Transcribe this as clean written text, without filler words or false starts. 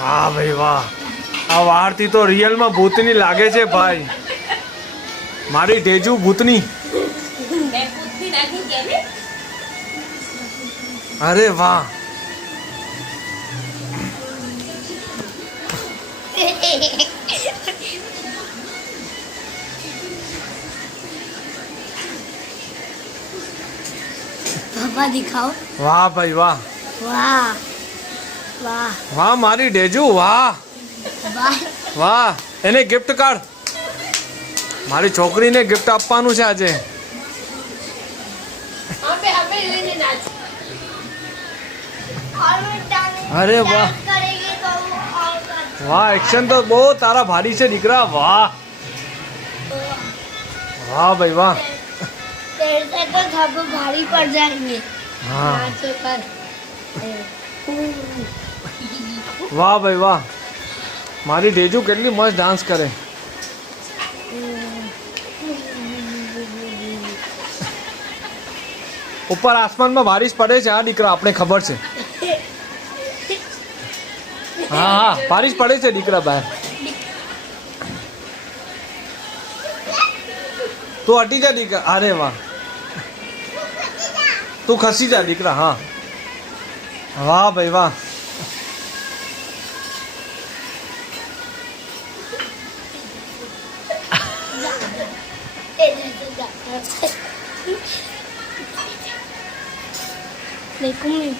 વાહ ભાઈ વાહ, આ વારથી તો રિયલમાં ભૂતની લાગે છે ભાઈ. મારી ટેજુ ભૂતની. અરે વાહ. पापा दिखाओ. વાહ ભાઈ વાહ. वाह वाह વાહ મારી ડેજુ વાહ. वाह. વાહ. એને ગિફ્ટ કાર્ડ, મારી છોકરીને ગિફ્ટ આપવાનું છે આજે. અરે વાહ વાહ, એક્શન તો બહુ તારા ભારી છે દીકરા. વાહ વાહ ભાઈ વાહ. तेरे से तो सब भारी पड़ जाएंगे. हाँ. नाचे पर. વાહ ભાઈ વાહ. મારી ડેજુ કેટલી મસ્ત ડાન્સ કરે. ઉપર આસમાનમાં બારિશ પડે છે આ દીકરા, આપણે ખબર છે. હા હા, બારિશ પડે છે દીકરા બહાર. તું હટી જા દીકરા. અરે વાહ, તું ખસી જા દીકરા. હા વાહ ભાઈ વાહ. देखो मैं